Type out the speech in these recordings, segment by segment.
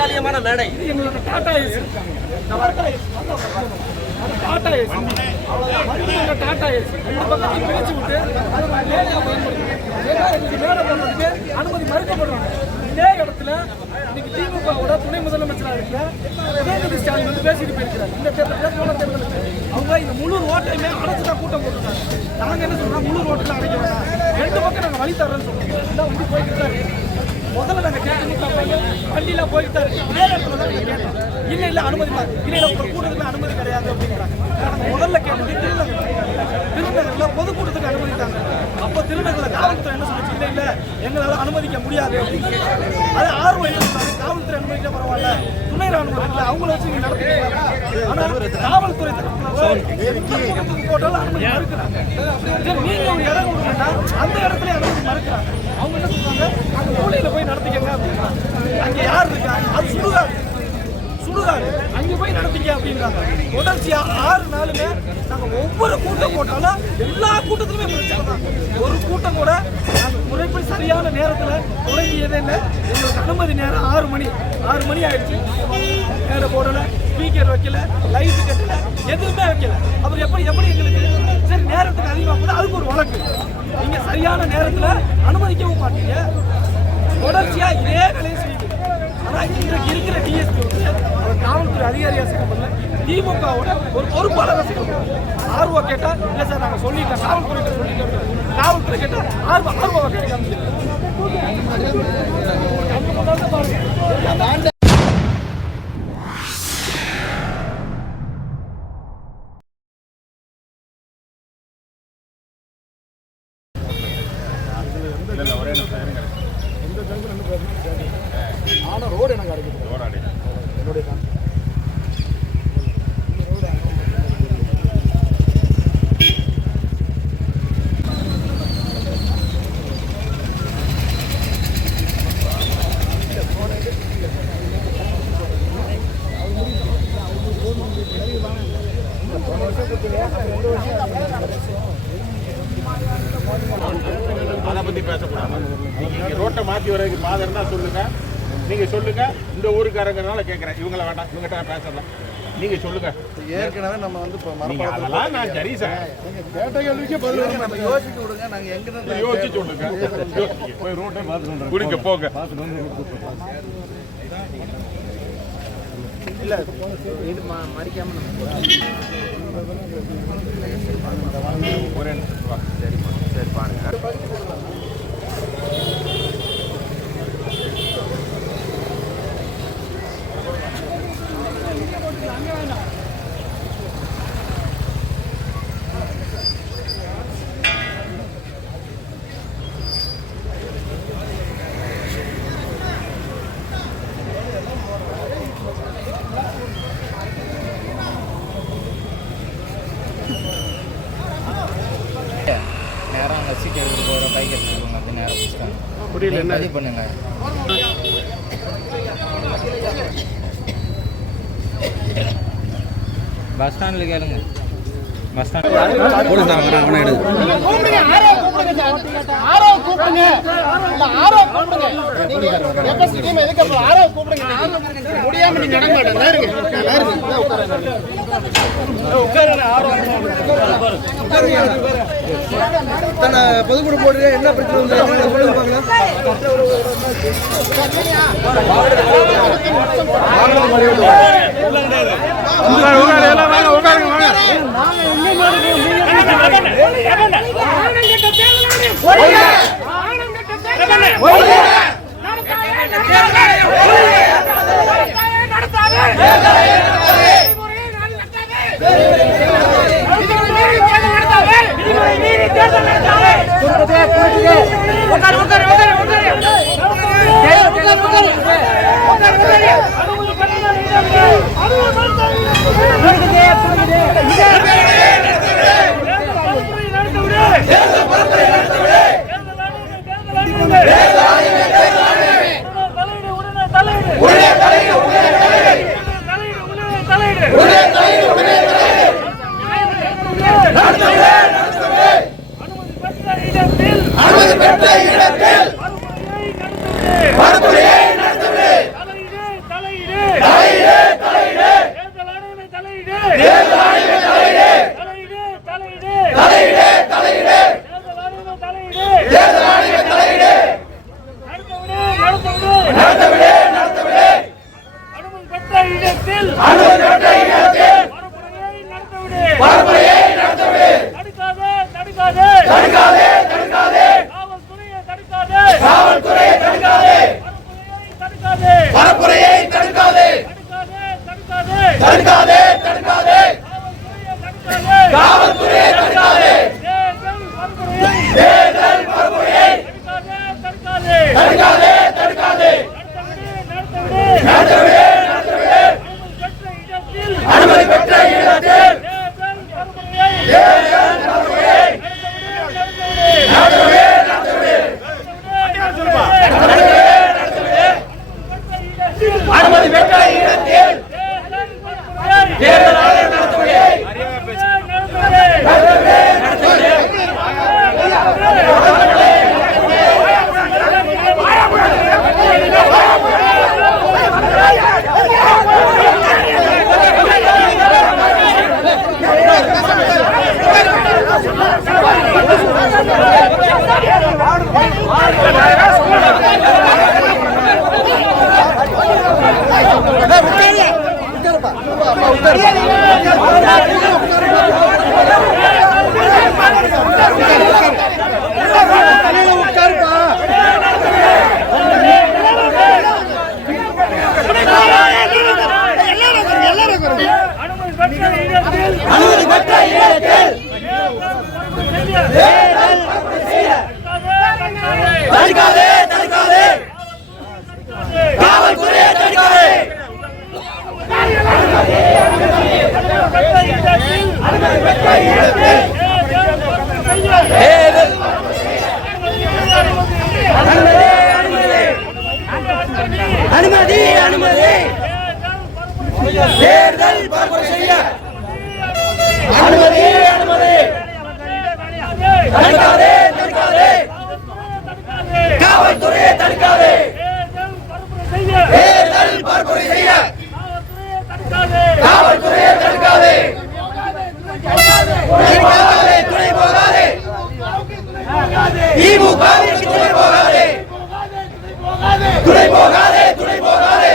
தற்காலிகமான மேடை. எங்களோட Tata AC Tata AC Tata AC பிரிச்சு விட்டு மேடை போடுறதுக்கு அனுமதி மறுக்கப்படுறாங்க. இதே இடத்துல இன்னைக்கு திமுகவோட துணை முதலமைச்சராக இருக்கிற உதயநிதி ஸ்டாலின் வந்து பேசிட்டு போயிருக்கிறார். இந்த தேர்தலுக்கு அவங்க இந்த முழு ரோட்டையுமே அடைச்சுதான் கூட்டம் போட்டுருக்காங்க. நாங்க என்ன சொல்றோம், முழு ரோட்டில் அடைக்க வேண்டாம், 2 பக்கம் நாங்கள் வழி தர்றோன்னு சொல்றோம். இந்த வண்டி போய்கிட்டு தான் இருக்கு. முதல்ல நாங்கள் கேட்டு வண்டியில போய்கிட்டு தான் இருக்கு. இதே இடத்துல தான் நாங்கள் கேட்டோம். இல்லை அனுமதி இல்லை ஒரு கூட்டத்துக்கு அனுமதி கிடையாது அப்படிங்கிறாங்க. முதல்ல கேட்டது திருநகர்ல பொதுக்கூட்டத்துக்கு அனுமதித்தாங்க. அப்போ திருநகரில் காவல்துறை என்ன சொல்லிச்சு, இல்லை எங்களால் அனுமதிக்க முடியாது அப்படின்னு கேட்டாங்க. அது ஆர்வம் என்ன சொன்னாங்க, காவல்துறை அனுமதிக்க பரவாயில்ல, துணை ராணுவம் இல்லை, அவங்கள வச்சு நீங்க நடத்துறீங்களா? ஆனால் காவல்துறை போட்டாலும் அனுமதி மறுக்கிறாங்க. நீங்க ஒரு இடம் கொடுக்கணும்னா அந்த இடத்துல அனுமதி மறுக்கிறாங்க. அவங்க என்ன சொல்றாங்க, அந்த மூலையில போய் நடத்திக்கங்க அப்படின்றாங்க. அங்கே யார் இருக்கா, அது சுடுகாடு, அங்கே போய் நடத்திக்க அப்படின்றாங்க. தொடர்ச்சியா 6 நாளுமே நாங்கள் ஒவ்வொரு கூட்டம் போட்டாலும் எல்லா கூட்டத்திலுமே பிரச்சனை தான். ஒரு கூட்டம் கூட நாங்கள் முறைப்படி சரியான நேரத்தில் தொடங்கியதே இல்லை. எங்களுக்கு அனுமதி நேரம் 6 மணி ஆயிடுச்சு. மேடை போடலை, ஸ்பீக்கர் வைக்கல, லைட்டு கட்டல, எதுவுமே வைக்கல. அப்புறம் எப்படி எங்களுக்கு சரி நேரத்துக்கு அதிகமாக கூட அதுக்கு ஒரு வழக்கு. நீங்கள் சரியான நேரத்தில் அனுமதிக்கவும் மாட்டீங்க. தொடர்ச்சியாக இதே வேலையை செய்யுங்க. ஆனால் இன்றைக்கு இருக்கிற டிஎஸ்பி வந்து அவர் காவல்துறை அதிகாரியாக செய்யப்படல, திமுகவோட ஒரு பொறுப்பாளராக செய்யப்படும். ஆர்வம் கேட்டால் இல்லை சார் நாங்கள் சொல்லிட்டோம், காவல்துறை சொல்லிட்டோம், காவல்துறை கேட்டால் ஆர்வம் கேட்காம ஆனால் ரோடு எனக்கு அடைக்குது. என்னுடைய அதை பத்தி பேசக்கூடாது. நீங்க ரோட்டை மாத்தி வர்றதுக்கு பாதை இருந்தா சொல்லுங்க, நீங்க சொல்லுங்க. இந்த ஊருக்காரங்கனால கேட்கறேன், இவங்கள வேண்டாம், இவங்ககிட்ட பேசலாம். நீங்க சொல்லுங்க. ஏற்கனவே நம்ம வந்து அதெல்லாம் நான் சரி சார், கேட்ட கேள்விக்கே பதில் நம்ம யோசிக்க விடுங்க. நாங்க எங்க யோசிச்சு சொல்லுங்க. போய் ரோட்டை பார்த்துட்டு குடிக்க போங்க. இல்ல இது மறிக்காம ஒரே சரிம்மா, சரி பாருங்க. நேரம் அங்கே சீட் எடுத்துகிட்டு போகிறோம், பைக் எடுத்துகிட்டு போங்க அப்படின்னு நேரம் பிடிச்சிட்டாங்க. புரியல, என்ன பதிவு பண்ணுங்க. பஸ் ஸ்டாண்டில் கேளுங்க. பஸ் ஸ்டாண்ட் பொதுக்குழு போட்டு என்ன பிரச்சனை உட்காரு தடுக்காதே தடுக்காதே காவல்துறையை தடுக்காதே தேர்தல் பரப்புரையை தடுக்காதே தடுக்காதே நடத்தவிடு நடத்தவிடு அனுமதி பெற்ற இடத்தில் தேர்தல் பரப்புரையை நடத்தவிடு நடத்தவிடு அனுமதி பெற்ற இடத்தில் தேர்தல் நடத்தவிடு அனுமதி பெற்ற இடத்தில் தடுக்காதே தடுக்காதே காவல்துறையை தடுக்காதே அனுமதி பெற்ற இடத்தில் அனுமதி அனுமதி தேர்தல் பரப்புரை செய்ய அனுமதி அனுமதி தடுக்காதே தடுக்காதே காவல்துறையை தடுக்காதே தேர்தல் பரப்புரை செய்ய காவல்துறையை தடுக்காதே துணை போகாதே திமுகவிற்கு துணை போகாதே துணை போகாதே துணை போகாதே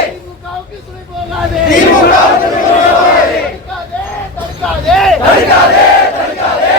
திமுக தடுக்காதே தடுக்காதே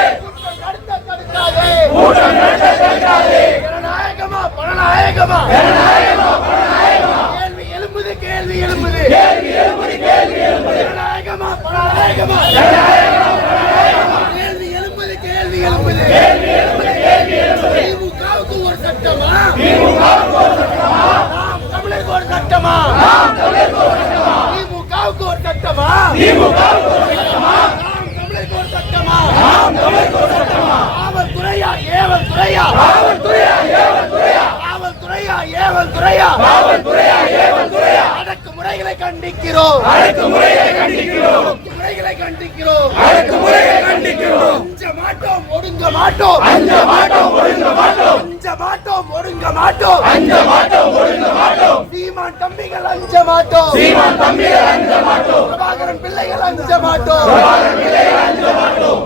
கூட்டம் நடத்த தடுக்காதே ஜனநாயகமா பணநாயகமா ஜனநாயகமா பணநாயகமா கேள்வி எழும்புது கேள்வி எழும்புது கேள்வி எழும்புது கேள்வி எழும்புது ஜனநாயகமா பணநாயகமா ஜனநாயகமா பணநாயகமா கேள்வி எழும்புது கேள்வி எழும்புது கேள்வி எழும்புது கேள்வி எழும்புது திமுகவுக்கு ஒரு சட்டமா திமுகவுக்கு ஒரு சட்டமா நாம் தமிழருக்கு ஒரு சட்டமா நாம் தமிழருக்கு ஒரு சட்டமா திமுகவுக்கு ஒரு சட்டமா திமுகவுக்கு ஒரு சட்டமா நாம் தமிழருக்கு ஒரு சட்டமா நாம் தமிழருக்கு ஒரு சட்டமா காவல்துறையா ஏவல்துறையா காவல்துறையா ஏவல்துறையா காவல்துறையா ஏவல்துறையா காவல்துறையா ஏவல்துறையா அடக்குமுறைகளை கண்டிக்கிறோம் அடக்குமுறைகளை கண்டிக்கிறோம் அடக்குமுறைகளை கண்டிக்கிறோம் அடக்குமுறைகளை கண்டிக்கிறோம் அஞ்ச மாட்டோம் ஒடுங்க மாட்டோம் அஞ்ச மாட்டோம் ஒடுங்க மாட்டோம் அஞ்ச மாட்டோம் ஒடுங்க மாட்டோம் அஞ்ச மாட்டோம் ஒடுங்க மாட்டோம் சீமான் தம்பிகள் அஞ்ச மாட்டோம் சீமான் தம்பிகள் அஞ்ச மாட்டோம் பிரபாகரன் பிள்ளைகள் அஞ்ச மாட்டோம் பிரபாகரன் பிள்ளைகள் அஞ்ச மாட்டோம்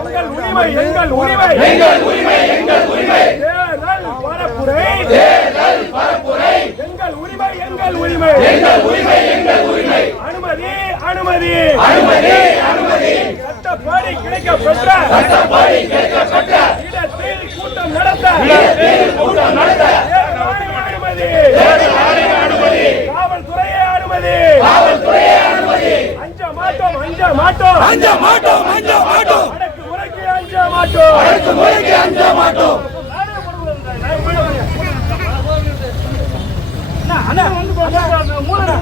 எங்கள் உரிமை எங்கள் உரிமை எங்கள் உரிமை எங்கள் உரிமை தேர்தல் பரப்புரை தேர்தல் பரப்புரை எங்கள் உரிமை எங்கள் உரிமை எங்கள் உரிமை எங்கள் உரிமை அனுமதி அனுமதி அனுமதி அனுமதி சட்டப்படி கிடைக்கப்பெற்ற சட்டப்படி கிடைக்கப்பெற்ற இடத்தில் கூட்டம் நடத்த இடத்தில் கூட்டம் நடத்த அனுமதி அனுமதி காவல்துறையே அனுமதி காவல்துறையே அனுமதி அஞ்ச மாட்டோம் அஞ்ச மாட்டோம் அஞ்ச மாட்டோம் அஞ்ச மாட்டோம் அடக்குமுறைக்கு அஞ்ச மாட்டோம் அடக்குமுறைக்கு அஞ்ச மாட்டோம் அண்ணா வந்து மூணு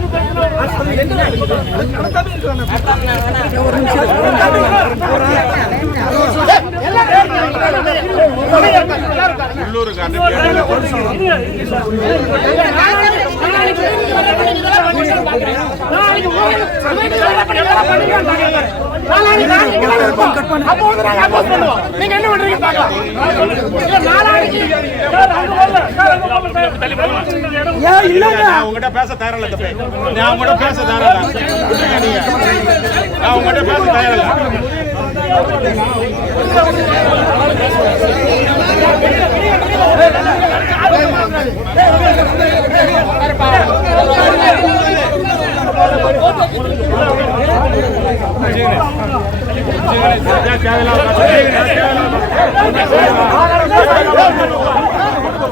நீங்க என்ன பண்றீங்க பாக்கலாம் நான் உங்ககிட்ட பேச தயாரில்ல தம்பி. நான் உங்ககிட்ட பேச தயாரில்ல. நான் உங்ககிட்ட பேச தயாரில்ல.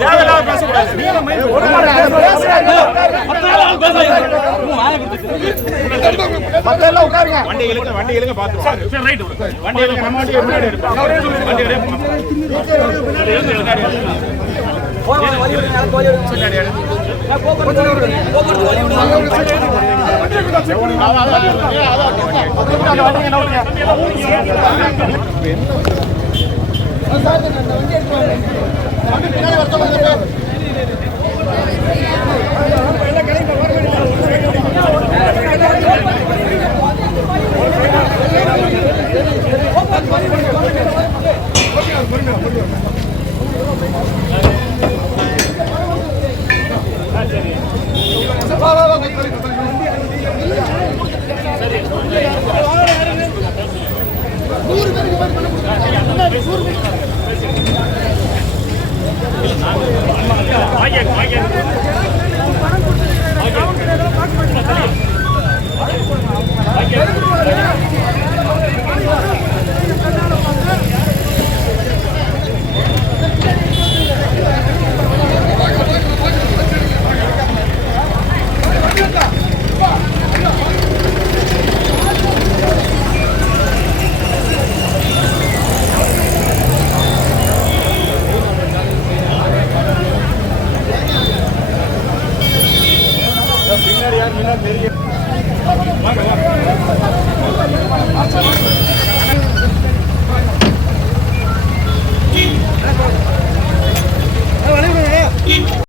தேவையில்லாம பேசக்கூடாது. மக்கள் உட்காருங்க. வண்டி இழுங்க பாத்துருவோம். வண்டி இழுங்க, நம்ம வண்டி முன்னாடி எடுப்போம். வண்டி எடுப்போம். பின்னாடி யார் முன்னாடி தெரியும்.